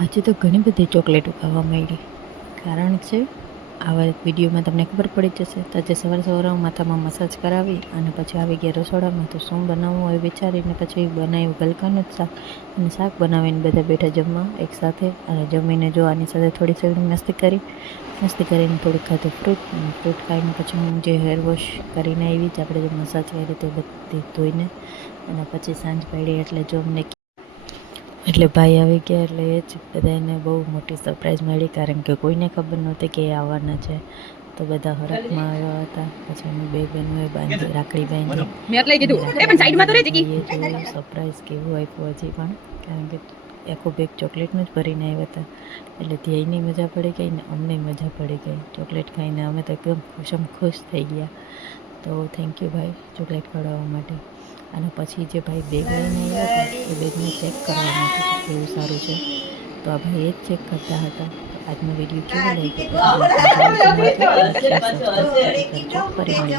આજે તો ઘણી બધી ચોકલેટો ખાવા માંડી. કારણ છે આવા વિડીયોમાં તમને ખબર પડી જશે. તો આજે સવારે માથામાં મસાજ કરાવી અને પછી આવી ગયા રસોડામાં. તો શું બનાવવું હોય વિચારીને પછી બનાવ્યું ગલકાનું જ શાક. અને શાક બનાવીને બધા બેઠા જમવા એકસાથે. અને જમીને જો આની સાથે થોડી થોડી મસ્તી કરીને થોડુંક ખાધું ફ્રૂટ ખાઈને પછી હું જે હેર વોશ કરીને આવી જ આપણે જે મસાજ કરી તે બધી ધોઈને અને પછી સાંજ પડી એટલે જો અમને એટલે ભાઈ આવી ગયા એટલે એ જ બધાને બહુ મોટી સરપ્રાઈઝ મળી. કારણ કે કોઈને ખબર નહોતી કે એ આવવાના છે. તો બધા હરખમાં આવ્યા હતા. પછી અમે બે બહેનોએ રાખડી બાંધી. સરપ્રાઈઝ કેવું આપ્યું હજી પણ, કારણ કે આખું બેગ ચોકલેટનું જ ભરીને આવ્યા હતા. એટલે ધ્યેયની મજા પડી ગઈ ને અમને મજા પડી ગઈ ચોકલેટ ખાઈને. અમે તો એકદમ ખુશ થઈ ગયા. તો થેન્ક યુ ભાઈ ચોકલેટ ખવડાવવા માટે. અને પછી જે ભાઈ બેગ લઈને આવ્યા હતા એ બેગને ચેક કરવા માટે કેવું સારું છે. તો આ ભાઈ એ જ ચેક કરતા હતા. તો આજનો વિડીયો કેવો લાગ્યો ફરી મળીએ.